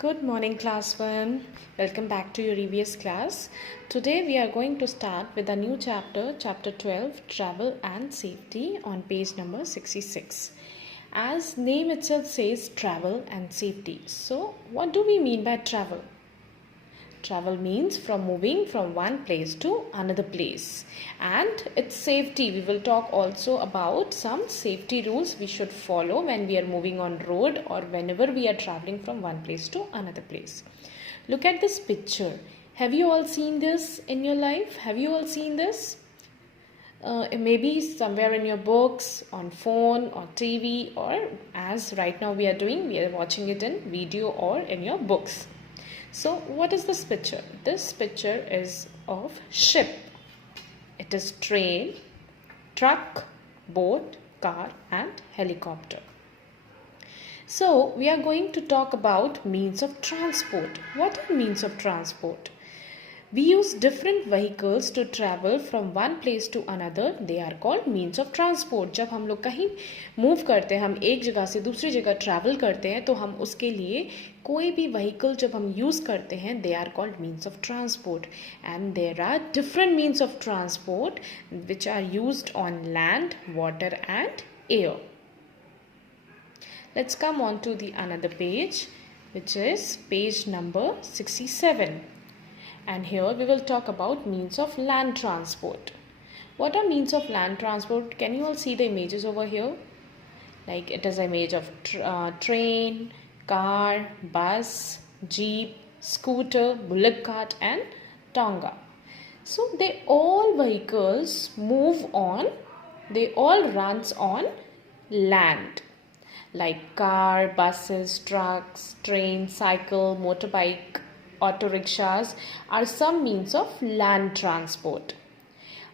Good morning, class 1. Welcome back to your EVS class. Today we are going to start with a new chapter, chapter 12, Travel and Safety, on page number 66. As name itself says, travel and safety. So, what do we mean by travel? Travel means from moving from one place to another place, and it's safety. We will talk also about some safety rules we should follow when we are moving on road or whenever we are traveling from one place to another place. Look at this picture. Have you all seen this in your life? Have you all seen this? Maybe somewhere in your books, on phone or TV, or as right now we are watching it in video or in your books. So what is this picture? This picture is of ship. It is train, truck, boat, car and helicopter. So we are going to talk about means of transport. What are means of transport? We use different vehicles to travel from one place to another. They are called means of transport. जब हम लोग कहीं move करते हैं, हम एक जगह से दूसरी जगह travel करते हैं, तो हम उसके लिए कोई भी vehicle जब हम use करते हैं, they are called means of transport. And there are different means of transport which are used on land, water and air. Let's come on to the another page, which is page number 67. And here we will talk about means of land transport. What are means of land transport? Can you all see the images over here? Like it is an image of train, car, bus, jeep, scooter, bullock cart and tonga. So they all vehicles move on, they all runs on land. Like car, buses, trucks, train, cycle, motorbike, auto rickshaws are some means of land transport.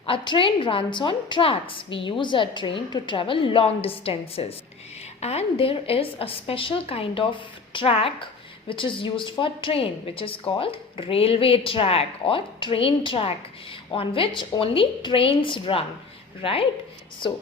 A train runs on tracks. We use a train to travel long distances. And there is a special kind of track which is used for train, which is called railway track or train track, on which only trains run, right? So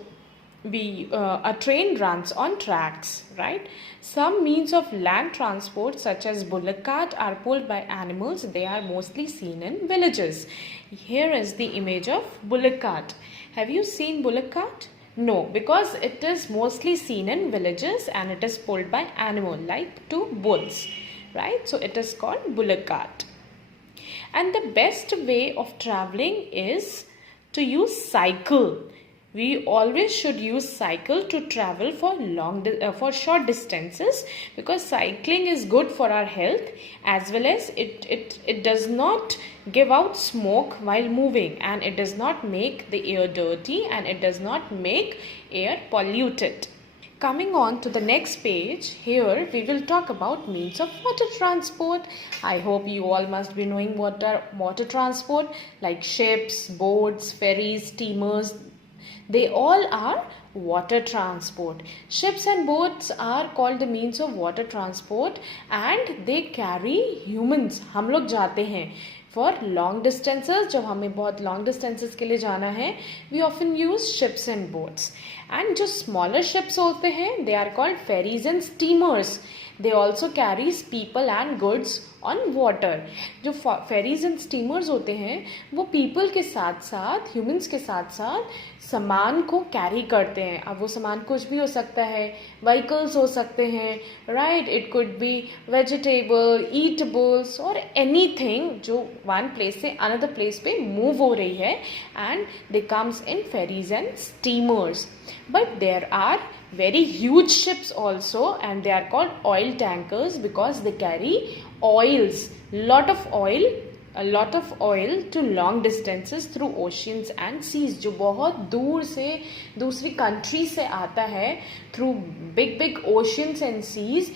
a train runs on tracks, right? Some means of land transport such as bullock cart are pulled by animals. They are mostly seen in villages. Here is the image of bullock cart. Have you seen bullock cart? No, because it is mostly seen in villages and it is pulled by animal like two bulls, right? So it is called bullock cart. And the best way of traveling is to use cycle. We always should use cycle to travel for short distances, because cycling is good for our health, as well as it does not give out smoke while moving, and it does not make the air dirty, and it does not make air polluted. Coming on to the next page, here we will talk about means of water transport. I hope you all must be knowing water transport, like ships, boats, ferries, steamers. They all are water transport. Ships and boats are called the means of water transport, and they carry humans. हम लोग जाते हैं for long distances. जब हमें बहुत long distances के लिए जाना है, we often use ships and boats. And जो smaller ships होते हैं, they are called ferries and steamers. They also carries people and goods on water. जो ferries and steamers होते हैं, वो people के साथ साथ, humans के साथ साथ सामान को कैरी करते हैं. अब वो सामान कुछ भी हो सकता है, vehicles हो सकते हैं, right? It could be vegetable, eatables or anything जो one place से another place पे move हो रही है, and they comes in ferries and steamers. But there are very huge ships also, and they are called oil tankers because they carry oils, a lot of oil to long distances through oceans and seas. जो बहुत दूर से दूसरी country से आता है through big oceans and seas,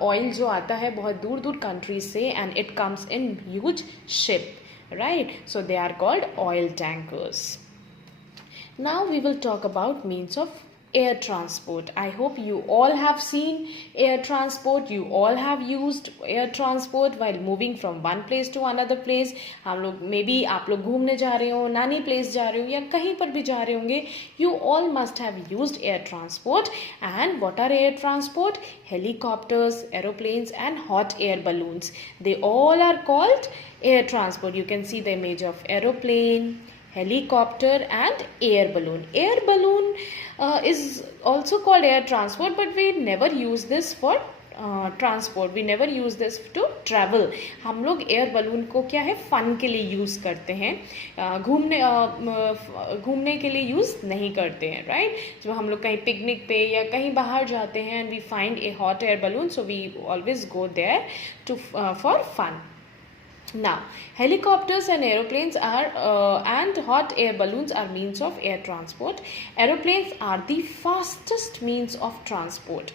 oil जो आता है बहुत दूर countries से, and it comes in huge ship, right? So they are called oil tankers. Now we will talk about means of air transport. I hope you all have seen air transport. You all have used air transport while moving from one place to another place. हम लोग may be आप लोग घूमने जा रहे हो, नानी place जा रहे हो या कहीं पर भी जा रहे होंगे. You all must have used air transport. And what are air transport? Helicopters, aeroplanes and hot air balloons. They all are called air transport. You can see the image of aeroplane, helicopter and air balloon. Air balloon is also called air transport, but we never use this for transport. We never use this to travel. हम लोग air balloon को क्या है, fun के लिए use करते हैं, घूमने के लिए यूज़ नहीं करते हैं. राइट. जब हम लोग कहीं पिकनिक पे या कहीं बाहर जाते हैं and we find a hot air balloon, so we always go there to for fun. Now, helicopters and aeroplanes and hot air balloons are means of air transport. Aeroplanes are the fastest means of transport.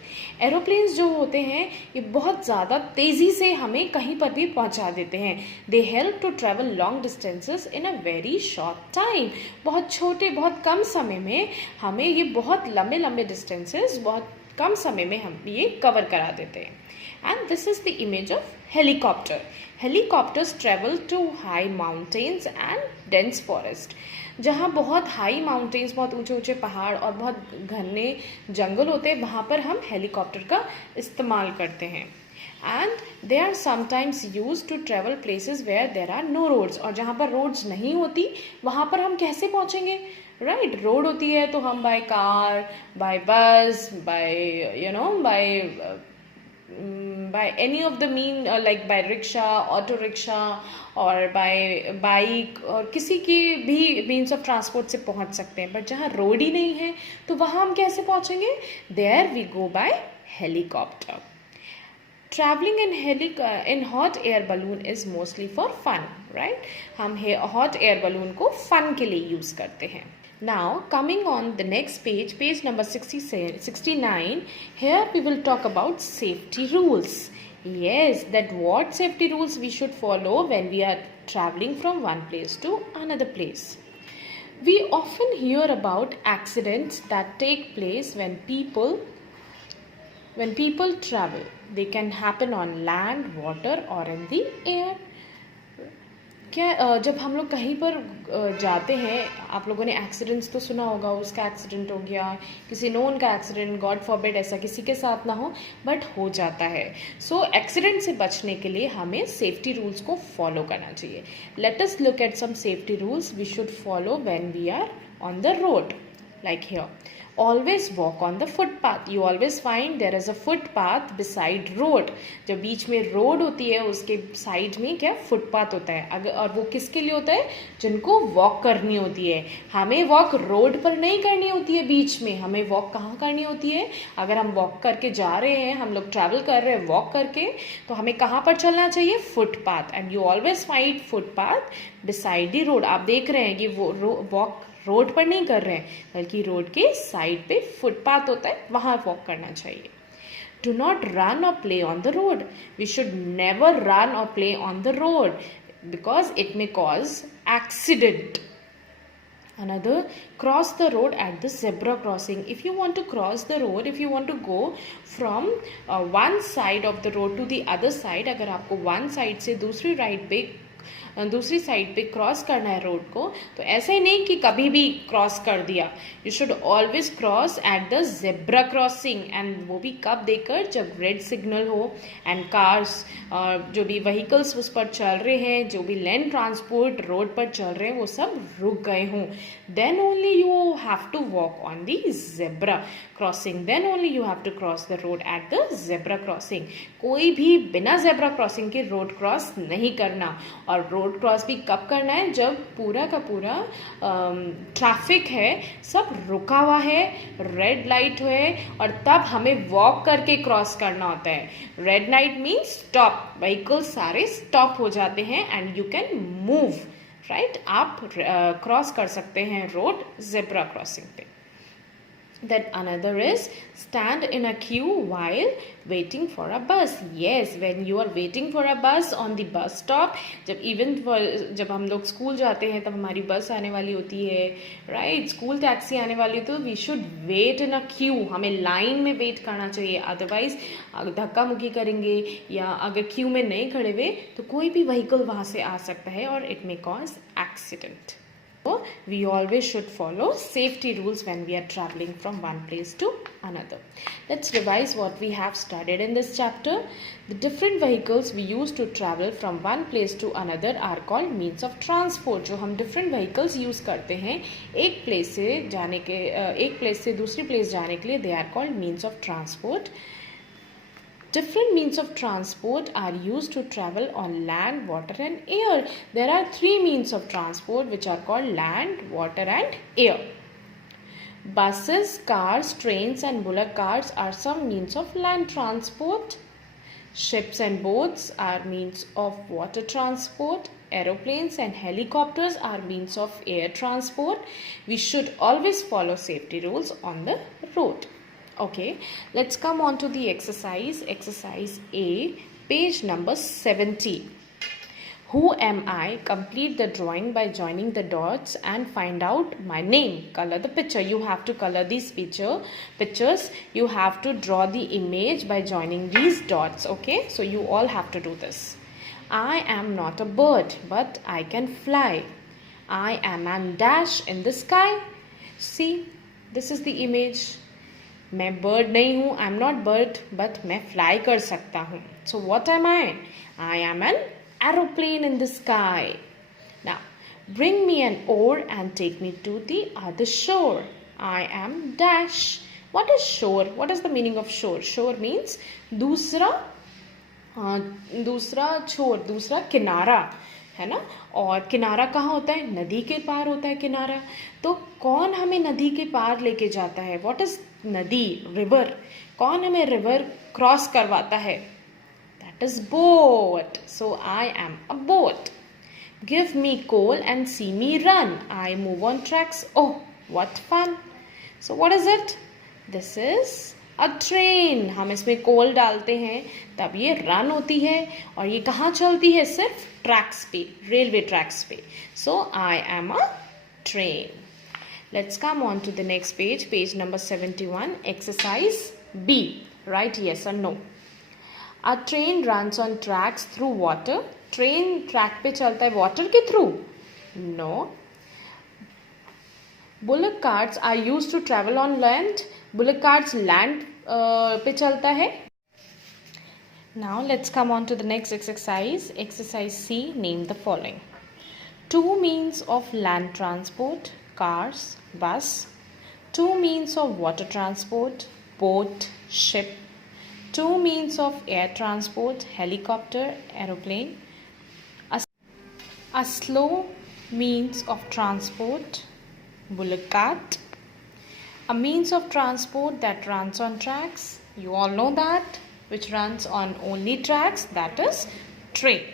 Aeroplanes जो होते हैं ये बहुत ज़्यादा तेज़ी से हमें कहीं पर भी पहुंचा देते हैं. They help to travel long distances in a very short time. बहुत छोटे, बहुत कम समय में हमें ये बहुत लंबे लंबे डिस्टेंसेस बहुत कम समय में हम ये कवर करा देते हैं. And this is the image of helicopter. Helicopters travel to high mountains and dense forest. जहाँ बहुत हाई माउंटेन्स, बहुत ऊंचे ऊंचे पहाड़ और बहुत घने जंगल होते हैं, वहाँ पर हम हेलीकॉप्टर का इस्तेमाल करते हैं. And they are sometimes used to travel places where there are no roads. और जहाँ पर रोड्स नहीं होती वहाँ पर हम कैसे पहुँचेंगे. राइट. रोड होती है तो हम बाय कार, बाय बस, by any of the mean like by rickshaw, auto rickshaw और by bike और किसी की भी means of transport से पहुंच सकते हैं. बट जहाँ रोड ही नहीं है तो वहाँ हम कैसे पहुँचेंगे. There we go by helicopter. Traveling in hot air balloon is mostly for fun. Right. हम hot air balloon को fun के लिए use करते हैं. Now, coming on the next page, page number 69, here we will talk about safety rules. Yes, that what safety rules we should follow when we are traveling from one place to another place. We often hear about accidents that take place when people travel. They can happen on land, water or in the air. क्या जब हम लोग कहीं पर जाते हैं, आप लोगों ने एक्सीडेंट्स तो सुना होगा, उसका एक्सीडेंट हो गया, किसी नोन का एक्सीडेंट, गॉड फॉरबिड ऐसा किसी के साथ ना हो, बट हो जाता है. सो एक्सीडेंट से बचने के लिए हमें सेफ्टी रूल्स को फॉलो करना चाहिए. Let us look at some safety rules we should follow when we are on the road. Like here, always walk on the footpath. You always find there is a footpath beside road. जब बीच में road होती है उसके side में क्या footpath होता है. अगर और वो किसके लिए होता है, जिनको वॉक करनी होती है. हमें वॉक रोड पर नहीं करनी होती है बीच में. हमें वॉक कहाँ करनी होती है, अगर हम वॉक करके जा रहे हैं, हम लोग ट्रैवल कर रहे हैं वॉक करके, तो हमें कहाँ पर चलना चाहिए, footpath. And you always find footpath beside the road. आप देख रहे हैं कि वो वॉक रोड पर नहीं कर रहे हैं, बल्कि रोड के साइड पे फुटपाथ होता है, वहां वॉक करना चाहिए. डू नॉट रन और play on the road. We should never run और play on the road because it may cause accident. Another, cross the road at the zebra crossing. If you want to cross the road, if you want to go from one side of the road to the other side, अगर आपको one side से दूसरी side पे cross करना है road को, तो ऐसा ही नहीं कि कभी भी क्रॉस कर दिया. You should always cross eight the zebra crossing. And वो भी कब देकर, जब रेड सिग्नल हो एंड कार्स जो भी व्हीकल्स उस पर चल रहे हैं, जो भी लैंड ट्रांसपोर्ट रोड पर चल रहे हैं, वो सब रुक गए हों. Then only you have to walk on the zebra crossing. Then only you have to cross the road at the zebra crossing. कोई भी बिना जेब्रा क्रॉसिंग के रोड क्रॉस नहीं करना. और रोड क्रॉस भी कब करना है, जब पूरा का पूरा ट्रैफिक है, सब रुका हुआ है, रेड लाइट है, और तब हमें वॉक करके क्रॉस करना होता है. Red light means stop. Vehicles सारे स्टॉप हो जाते हैं and you can move. Right. आप क्रॉस कर सकते हैं रोड जेब्रा क्रॉसिंग पे. Then another is stand in a queue while waiting for a bus. Yes, when you are waiting for a bus on the bus stop, जब हम लोग school जाते हैं तब हमारी बस आने वाली होती है, राइट, स्कूल टैक्सी आने वाली, तो we should wait in a queue, हमें लाइन में वेट करना चाहिए, अदरवाइज धक्का मुक्की करेंगे या अगर क्यू में नहीं खड़े हुए तो कोई भी व्हीकल वहाँ से आ सकता है और it may cause accident. So we always should follow safety rules when we are traveling from one place to another. Let's revise what we have studied in this chapter. The different vehicles we use to travel from one place to another are called means of transport. जो हम different vehicles use करते हैं एक place से दूसरी place जाने के लिए, they are called means of transport. Different means of transport are used to travel on land, water and air. There are three means of transport which are called land, water and air. Buses, cars, trains and bullock carts are some means of land transport. Ships and boats are means of water transport. Aeroplanes and helicopters are means of air transport. We should always follow safety rules on the road. Okay, let's come on to the exercise. Exercise A, page number 70. Who am I? Complete the drawing by joining the dots and find out my name. Color the picture. You have to color these pictures. You have to draw the image by joining these dots. Okay, so you all have to do this. I am not a bird, but I can fly. I am an dash in the sky. See, this is the image. मैं bird नहीं हूँ, I am not bird, but मैं fly कर सकता हूँ. So what am I am an aeroplane in the sky. Now bring me an oar and take me to the other shore. I am dash. What is shore? What is the meaning of shore? Shore means दूसरा छोर, दूसरा किनारा, है ना. और किनारा कहाँ होता है? नदी के पार होता है किनारा. तो कौन हमें नदी के पार लेके जाता है? What is nadi? रिवर. कौन हमें रिवर क्रॉस करवाता है? That is boat. So I am a boat. Give me coal and see me run. I move on tracks. Oh what fun. So what is it? This is a train. हम इसमें कोल डालते हैं तब ये run होती है और ये कहाँ चलती है? सिर्फ ट्रैक्स पे, रेलवे ट्रैक्स पे. So I am a train. Let's come on to the next page, page number 71, exercise B. Write yes or no. A train runs on tracks through water. Train track पे चलता है water के through? No. Bullock carts are used to travel on land. Bullock carts land पे चलता है. Now let's come on to the next exercise. Exercise C. Name the following. Two means of land transport. Cars, bus. Two means of water transport, boat, ship. Two means of air transport, helicopter, aeroplane. A slow means of transport, bullock cart. A means of transport that runs on tracks. You all know that, which runs on only tracks, that is train.